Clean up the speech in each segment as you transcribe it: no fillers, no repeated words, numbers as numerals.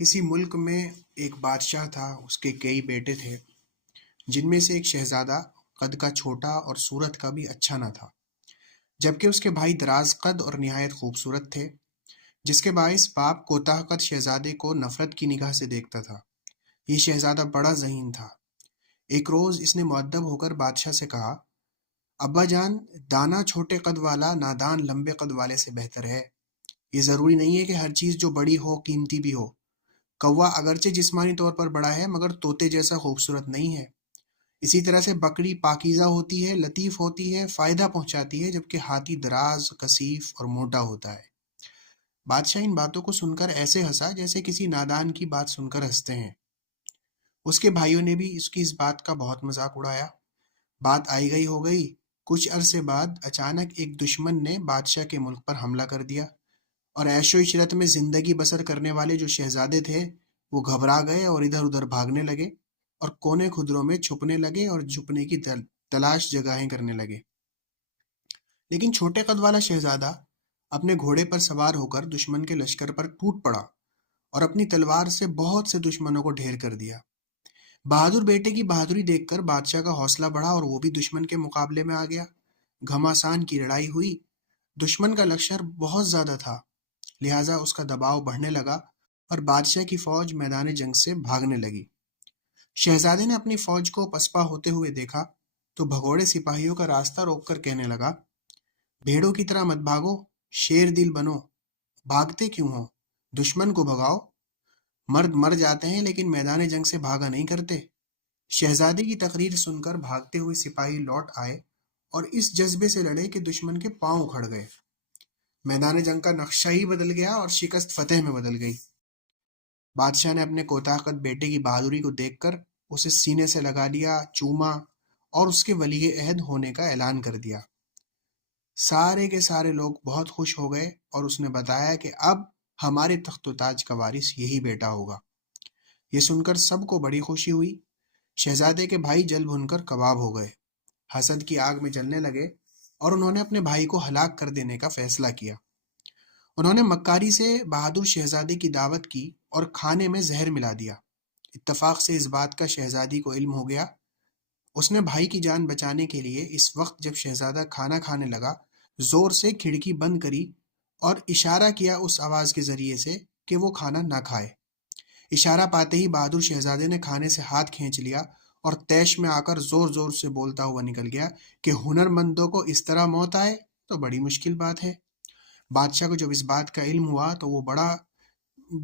کسی ملک میں ایک بادشاہ تھا، اس کے کئی بیٹے تھے، جن میں سے ایک شہزادہ قد کا چھوٹا اور صورت کا بھی اچھا نہ تھا، جبکہ اس کے بھائی دراز قد اور نہایت خوبصورت تھے، جس کے باعث باپ کوتاہ قد شہزادے کو نفرت کی نگاہ سے دیکھتا تھا۔ یہ شہزادہ بڑا ذہین تھا۔ ایک روز اس نے مؤدب ہو کر بادشاہ سے کہا، ابا جان، دانا چھوٹے قد والا نادان لمبے قد والے سے بہتر ہے۔ یہ ضروری نہیں ہے کہ ہر چیز جو بڑی ہو قیمتی بھی ہو۔ کوا اگرچہ جسمانی طور پر بڑا ہے مگر طوطے جیسا خوبصورت نہیں ہے۔ اسی طرح سے بکری پاکیزہ ہوتی ہے، لطیف ہوتی ہے، فائدہ پہنچاتی ہے، جبکہ ہاتھی دراز، کثیف اور موٹا ہوتا ہے۔ بادشاہ ان باتوں کو سن کر ایسے ہنسا جیسے کسی نادان کی بات سن کر ہنستے ہیں۔ اس کے بھائیوں نے بھی اس کی اس بات کا بہت مذاق اڑایا۔ بات آئی گئی ہو گئی۔ کچھ عرصے بعد اچانک ایک دشمن نے بادشاہ کے ملک پر حملہ کر دیا، اور عیش و عشرت میں زندگی بسر کرنے والے جو شہزادے تھے وہ گھبرا گئے اور ادھر ادھر بھاگنے لگے اور کونے خدروں میں چھپنے لگے اور چھپنے کی تلاش جگہیں کرنے لگے۔ لیکن چھوٹے قد والا شہزادہ اپنے گھوڑے پر سوار ہو کر دشمن کے لشکر پر ٹوٹ پڑا اور اپنی تلوار سے بہت سے دشمنوں کو ڈھیر کر دیا۔ بہادر بیٹے کی بہادری دیکھ کر بادشاہ کا حوصلہ بڑھا اور وہ بھی دشمن کے مقابلے میں آ گیا۔ گھماسان کی لڑائی ہوئی۔ دشمن کا لشکر بہت زیادہ تھا، لہٰذا اس کا دباؤ بڑھنے لگا اور بادشاہ کی فوج میدان جنگ سے بھاگنے لگی۔ شہزادے نے اپنی فوج کو پسپا ہوتے ہوئے دیکھا تو بھگوڑے سپاہیوں کا راستہ روک کر کہنے لگا، بھیڑوں کی طرح مت بھاگو، شیر دل بنو، بھاگتے کیوں ہو؟ دشمن کو بھگاؤ۔ مرد مر جاتے ہیں لیکن میدان جنگ سے بھاگا نہیں کرتے۔ شہزادے کی تقریر سن کر بھاگتے ہوئے سپاہی لوٹ آئے اور اس جذبے سے لڑے کہ دشمن کے پاؤں اکھڑ گئے۔ میدان جنگ کا نقشہ ہی بدل گیا اور شکست فتح میں بدل گئی۔ بادشاہ نے اپنے کوتاہ قد بیٹے کی بہادری کو دیکھ کر اسے سینے سے لگا لیا، چوما اور اس کے ولی عہد ہونے کا اعلان کر دیا۔ سارے کے سارے لوگ بہت خوش ہو گئے اور اس نے بتایا کہ اب ہمارے تخت و تاج کا وارث یہی بیٹا ہوگا۔ یہ سن کر سب کو بڑی خوشی ہوئی۔ شہزادے کے بھائی جل بھن کر کباب ہو گئے، حسد کی آگ میں جلنے لگے اور انہوں نے اپنے بھائی کو ہلاک کر دینے کا فیصلہ کیا۔ انہوں نے مکاری سے بہادر شہزادے کی دعوت کی اور کھانے میں زہر ملا دیا۔ اتفاق سے اس بات کا شہزادی کو علم ہو گیا۔ اس نے بھائی کی جان بچانے کے لیے اس وقت جب شہزادہ کھانا کھانے لگا زور سے کھڑکی بند کری اور اشارہ کیا اس آواز کے ذریعے سے کہ وہ کھانا نہ کھائے۔ اشارہ پاتے ہی بہادر شہزادے نے کھانے سے ہاتھ کھینچ لیا اور طیش میں آ کر زور زور سے بولتا ہوا نکل گیا کہ ہنر مندوں کو اس طرح موت آئے تو بڑی مشکل بات ہے۔ بادشاہ کو جب اس بات کا علم ہوا تو وہ بڑا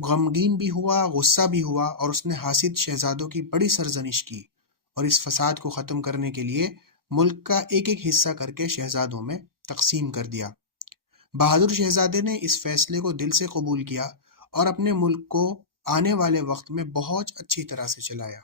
غمگین بھی ہوا، غصہ بھی ہوا، اور اس نے حاسد شہزادوں کی بڑی سرزنش کی اور اس فساد کو ختم کرنے کے لیے ملک کا ایک ایک حصہ کر کے شہزادوں میں تقسیم کر دیا۔ بہادر شہزادے نے اس فیصلے کو دل سے قبول کیا اور اپنے ملک کو آنے والے وقت میں بہت اچھی طرح سے چلایا۔